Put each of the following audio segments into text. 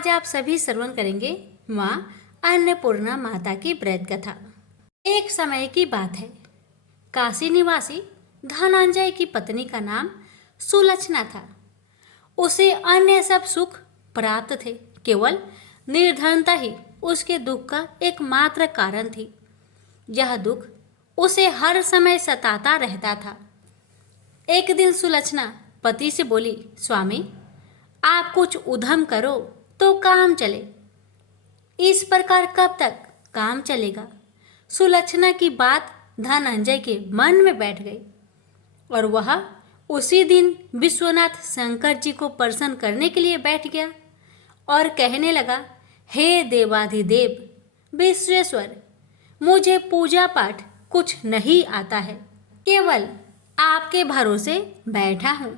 आज आप सभी श्रवण करेंगे माँ अन्नपूर्णा माता की व्रत कथा। एक समय की बात है। काशी निवासी धनंजय की पत्नी का नाम सुलक्षणा था। उसे अन्य सब सुख प्राप्त थे, केवल निर्धनता ही उसके दुख का एकमात्र कारण थी। यह दुख उसे हर समय सताता रहता था। एक दिन सुलक्षणा पति से बोली, स्वामी, आप कुछ उद्यम करो तो काम चले। इस प्रकार कब तक काम चलेगा? सुलक्षणा की बात धनंजय के मन में बैठ गई और वह उसी दिन विश्वनाथ शंकर जी को प्रसन्न करने के लिए बैठ गया और कहने लगा, हे देवाधिदेव विश्वेश्वर, मुझे पूजा पाठ कुछ नहीं आता है, केवल आपके भरोसे बैठा हूँ।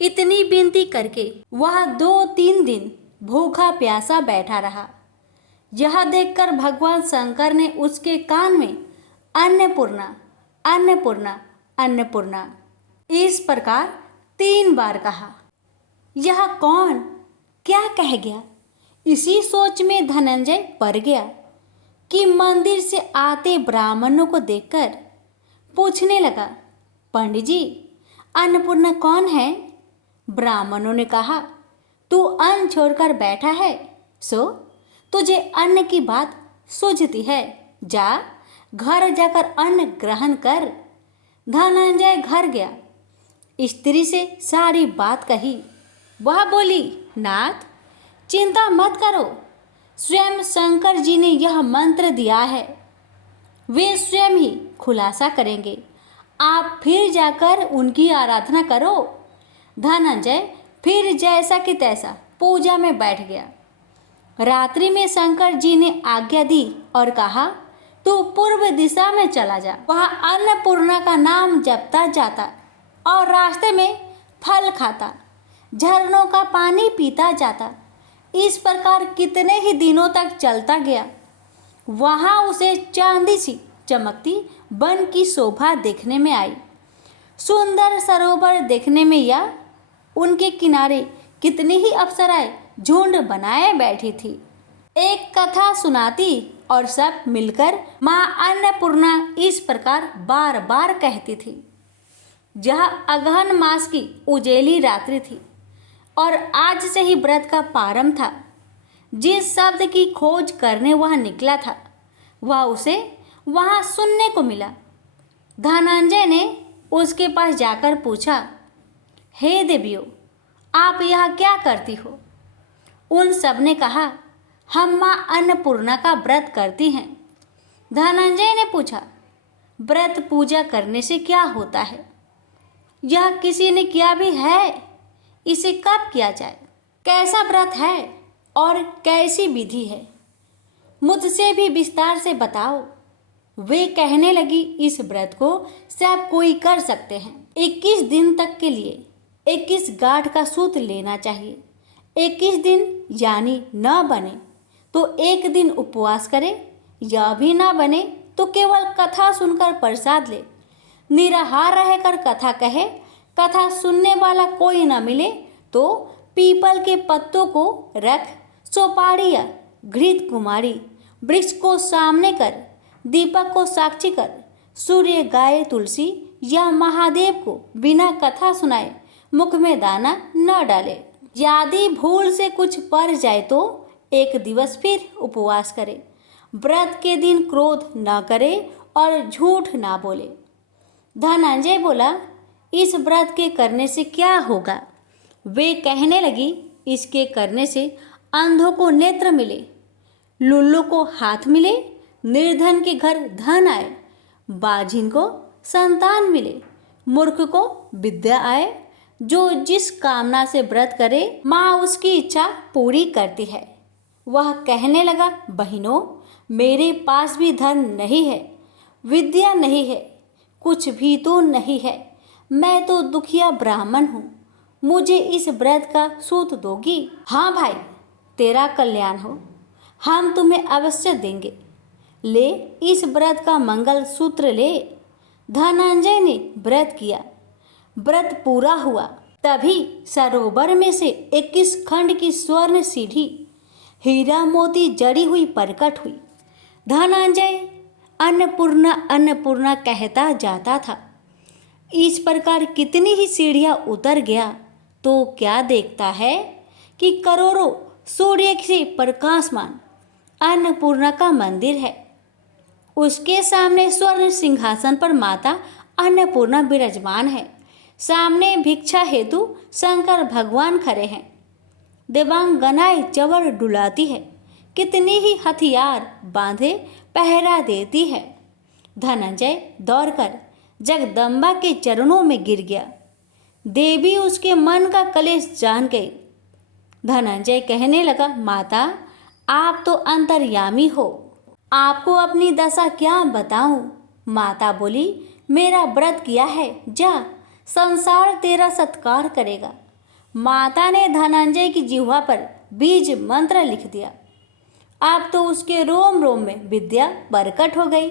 इतनी विनती करके वह 2-3 दिन भूखा प्यासा बैठा रहा। यह देखकर भगवान शंकर ने उसके कान में अन्नपूर्णा अन्नपूर्णा अन्नपूर्णा इस प्रकार 3 बार कहा। यह कौन क्या कह गया? इसी सोच में धनंजय पड़ गया कि मंदिर से आते ब्राह्मणों को देखकर पूछने लगा, पंडित जी, अन्नपूर्णा कौन है? ब्राह्मणों ने कहा, तू अन्न छोड़कर बैठा है, सो तुझे अन्न की बात सूझती है। जा घर जाकर अन्न ग्रहण कर। धनंजय घर गया, स्त्री से सारी बात कही। वह बोली, नाथ, चिंता मत करो, स्वयं शंकर जी ने यह मंत्र दिया है, वे स्वयं ही खुलासा करेंगे। आप फिर जाकर उनकी आराधना करो। धनंजय फिर जैसा कि तैसा पूजा में बैठ गया। रात्रि में शंकर जी ने आज्ञा दी और कहा, तू पूर्व दिशा में चला जा। वह अन्नपूर्णा का नाम जपता जाता और रास्ते में फल खाता, झरनों का पानी पीता जाता। इस प्रकार कितने ही दिनों तक चलता गया। वहाँ उसे चांदी सी चमकती वन की शोभा देखने में आई। सुंदर सरोवर देखने में या उनके किनारे कितनी ही अप्सराएं झुंड बनाए बैठी थी। एक कथा सुनाती और सब मिलकर माँ अन्नपूर्णा इस प्रकार बार बार कहती थी। यह अगहन मास की उजेली रात्रि थी और आज से ही व्रत का प्रारंभ था। जिस शब्द की खोज करने वह निकला था, वह उसे वहाँ सुनने को मिला। धनंजय ने उसके पास जाकर पूछा, हे देवियों, आप यहाँ क्या करती हो? उन सब ने कहा, हम माँ अन्नपूर्णा का व्रत करती हैं। धनंजय ने पूछा, व्रत पूजा करने से क्या होता है? यह किसी ने किया भी है? इसे कब किया जाए? कैसा व्रत है और कैसी विधि है? मुझसे भी विस्तार से बताओ। वे कहने लगी, इस व्रत को सब कोई कर सकते हैं। 21 दिन तक के लिए 21 गांठ का सूत लेना चाहिए। 21 दिन यानी न बने तो एक दिन उपवास करे, या भी ना बने तो केवल कथा सुनकर प्रसाद ले। निराहार रहकर कथा कहे, कथा सुनने वाला कोई न मिले तो पीपल के पत्तों को रख, सुपारी या घृत कुमारी वृक्ष को सामने कर, दीपक को साक्षी कर, सूर्य, गाय, तुलसी या महादेव को बिना कथा सुनाए मुख में दाना न डाले। यदि भूल से कुछ पड़ जाए तो एक दिवस फिर उपवास करे। व्रत के दिन क्रोध न करे और झूठ ना बोले। धनंजय बोला, इस व्रत के करने से क्या होगा? वे कहने लगी, इसके करने से अंधों को नेत्र मिले, लुल्लू को हाथ मिले, निर्धन के घर धन आए, बाझिन को संतान मिले, मूर्ख को विद्या आए। जो जिस कामना से व्रत करे, माँ उसकी इच्छा पूरी करती है। वह कहने लगा, बहनों, मेरे पास भी धन नहीं है, विद्या नहीं है, कुछ भी तो नहीं है। मैं तो दुखिया ब्राह्मण हूँ, मुझे इस व्रत का सूत दोगी? हाँ भाई, तेरा कल्याण हो, हम तुम्हें अवश्य देंगे। ले, इस व्रत का मंगल सूत्र ले। धनंजय ने व्रत किया। व्रत पूरा हुआ, तभी सरोवर में से 21 खंड की स्वर्ण सीढ़ी हीरा मोती जड़ी हुई प्रकट हुई। धनंजय अन्नपूर्णा अन्नपूर्णा कहता जाता था। इस प्रकार कितनी ही सीढ़ियां उतर गया तो क्या देखता है कि करोड़ों सूर्य से प्रकाशमान अन्नपूर्णा का मंदिर है। उसके सामने स्वर्ण सिंहासन पर माता अन्नपूर्णा विराजमान है। सामने भिक्षा हेतु शंकर भगवान खड़े हैं। देवांगनाएं चवर डुलाती है। कितनी ही हथियार बांधे पहरा देती है। धनंजय दौड़कर जगदम्बा के चरणों में गिर गया। देवी उसके मन का कलेश जान गई। धनंजय कहने लगा, माता आप तो अंतर्यामी हो, आपको अपनी दशा क्या बताऊं। माता बोली, मेरा व्रत किया है, जा संसार तेरा सत्कार करेगा। माता ने धनंजय की जिह्वा पर बीज मंत्र लिख दिया। अब तो उसके रोम रोम में विद्या प्रकट हो गई।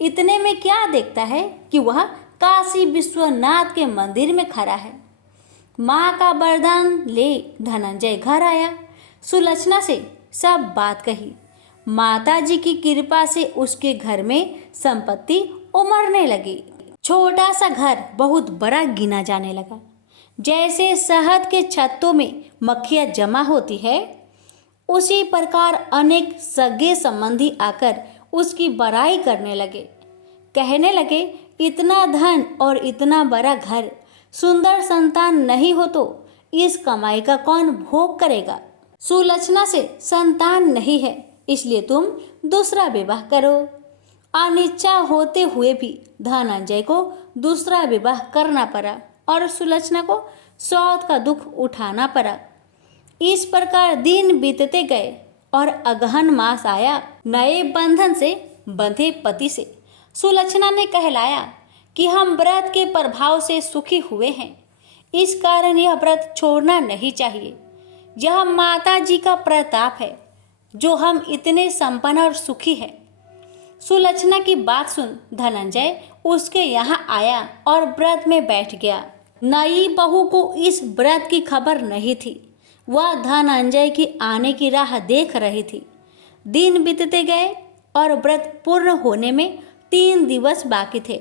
इतने में क्या देखता है कि वह काशी विश्वनाथ के मंदिर में खड़ा है। माँ का वरदान ले धनंजय घर आया। सुलक्षणा से सब बात कही। माता जी की कृपा से उसके घर में संपत्ति उमड़ने लगी। छोटा सा घर बहुत बड़ा गिना जाने लगा। जैसे शहद के छत्तों में मक्खियाँ जमा होती है, उसी प्रकार अनेक सगे संबंधी आकर उसकी बड़ाई करने लगे। कहने लगे, इतना धन और इतना बड़ा घर, सुंदर संतान नहीं हो तो इस कमाई का कौन भोग करेगा। सुलक्षणा से संतान नहीं है, इसलिए तुम दूसरा विवाह करो। अनिच्छा होते हुए भी धनंजय को दूसरा विवाह करना पड़ा और सुलक्षणा को सौत का दुख उठाना पड़ा। इस प्रकार दिन बीतते गए और अगहन मास आया। नए बंधन से बंधे पति से सुलक्षणा ने कहलाया कि हम व्रत के प्रभाव से सुखी हुए हैं, इस कारण यह व्रत छोड़ना नहीं चाहिए। यह माता जी का प्रताप है जो हम इतने संपन्न और सुखी हैं। सुलक्षणा की बात सुन धनंजय उसके यहाँ आया और व्रत में बैठ गया। नई बहू को इस व्रत की खबर नहीं थी। वह धनंजय की आने की राह देख रही थी। दिन बीतते गए और व्रत पूर्ण होने में 3 दिवस बाकी थे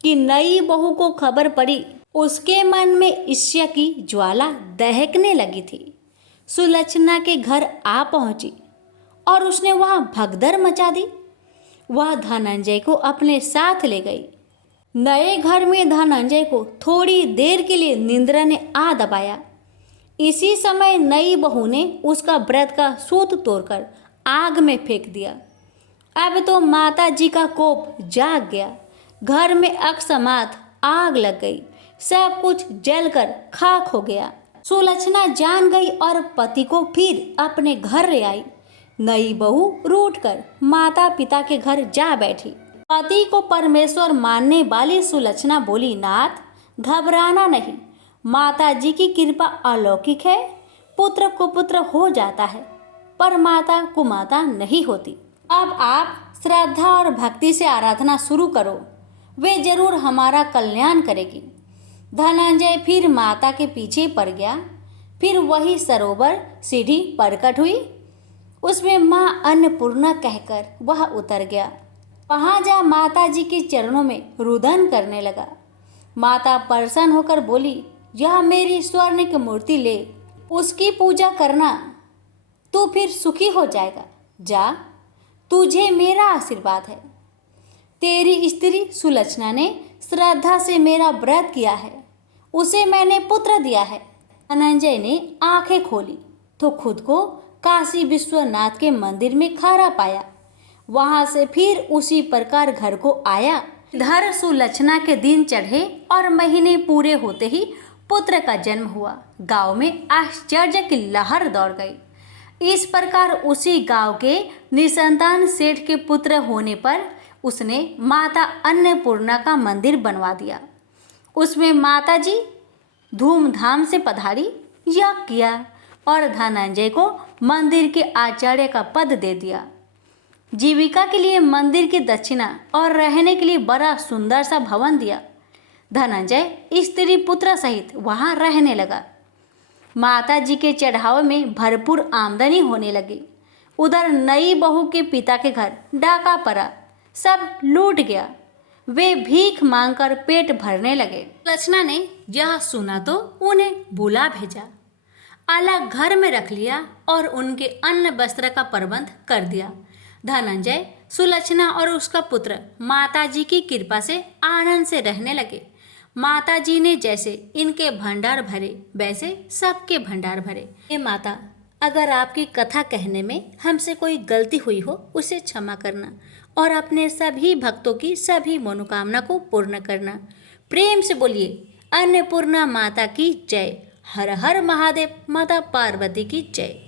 कि नई बहू को खबर पड़ी। उसके मन में ईर्ष्या की ज्वाला दहकने लगी थी। सुलक्षणा के घर आ पहुंची और उसने वहां भगदड़ मचा दी। वह धनंजय को अपने साथ ले गई। नए घर में धनंजय को थोड़ी देर के लिए निंद्रा ने आ दबाया। इसी समय नई बहू ने उसका व्रत का सूत तोड़कर आग में फेंक दिया। अब तो माता जी का कोप जाग गया। घर में अकस्मात आग लग गई। सब कुछ जलकर खाक हो गया। सुलक्षणा जान गई और पति को फिर अपने घर ले आई। नई बहू रूठकर माता पिता के घर जा बैठी। पति को परमेश्वर मानने वाली सुलक्षणा बोली, नाथ घबराना नहीं, माता जी की कृपा अलौकिक है। पुत्र कुपुत्र हो जाता है पर माता कुमाता नहीं होती। अब आप श्रद्धा और भक्ति से आराधना शुरू करो, वे जरूर हमारा कल्याण करेगी। धनंजय फिर माता के पीछे पड़ गया। फिर वही सरोवर सीढ़ी प्रकट हुई। उसमें माँ अन्नपूर्णा कहकर वह उतर गया। वहाँ जा माता जी के चरणों में रुदन करने लगा। माता प्रसन्न होकर बोली, यह मेरी स्वर्ण की मूर्ति ले, उसकी पूजा करना, तू फिर सुखी हो जाएगा। जा, तुझे मेरा आशीर्वाद है। तेरी स्त्री सुलक्षणा ने श्रद्धा से मेरा व्रत किया है, उसे मैंने पुत्र दिया है। धनंजय ने आंखें खोली तो खुद को काशी विश्वनाथ के मंदिर में खड़ा पाया। वहां से फिर उसी प्रकार घर को आया। इधर सुलक्षणा के दिन चढ़े और महीने पूरे होते ही पुत्र का जन्म हुआ। गांव में आश्चर्य की लहर दौड़ गई। इस प्रकार उसी गांव के निसंतान सेठ के पुत्र होने पर उसने माता अन्नपूर्णा का मंदिर बनवा दिया। उसमें माता जी धूमधाम से पधारी, यज्ञ किया और धनंजय को मंदिर के आचार्य का पद दे दिया। जीविका के लिए मंदिर की दक्षिणा और रहने के लिए बड़ा सुंदर सा भवन दिया। धनंजय स्त्री पुत्र सहित वहां रहने लगा। माता जी के चढ़ावे में भरपूर आमदनी होने लगी। उधर नई बहू के पिता के घर डाका पड़ा, सब लूट गया। वे भीख मांगकर पेट भरने लगे। सुलक्षणा ने यह सुना तो उन्हें बुला भेजा, अलग घर में रख लिया और उनके अन्न वस्त्र का प्रबंध कर दिया। धनंजय, सुलक्षणा और उसका पुत्र माताजी की कृपा से आनंद से रहने लगे। माताजी ने जैसे इनके भंडार भरे वैसे सबके भंडार भरे। हे माता, अगर आपकी कथा कहने में हमसे कोई गलती हुई हो उसे क्षमा करना और अपने सभी भक्तों की सभी मनोकामना को पूर्ण करना। प्रेम से बोलिए अन्नपूर्णा माता की जय। हर हर महादेव। माता पार्वती की जय।